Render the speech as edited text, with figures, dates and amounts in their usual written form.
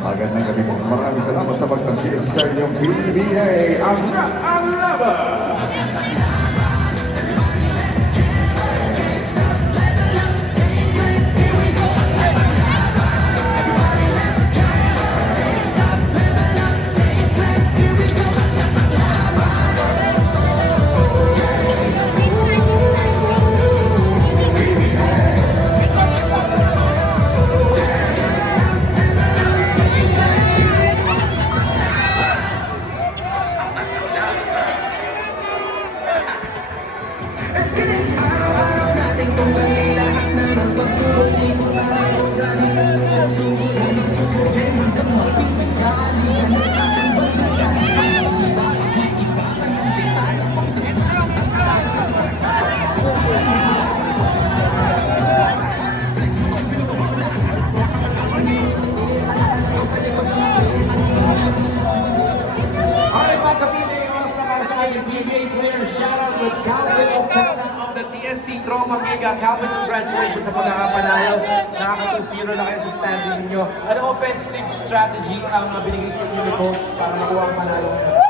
Magandang gabi po. Maraming salamat sa pagtangkilik sa inyong PBA. Ang laban! PBA player, shout out to Calvin Opena of the TNT Troma Mega. Calvin, congratulations sa pagkakapanalo. Nakaka-2-0 na kayo sa standing ninyo. Ano offensive strategy ang binigay sa inyo ni Coach para makuha ang panalo?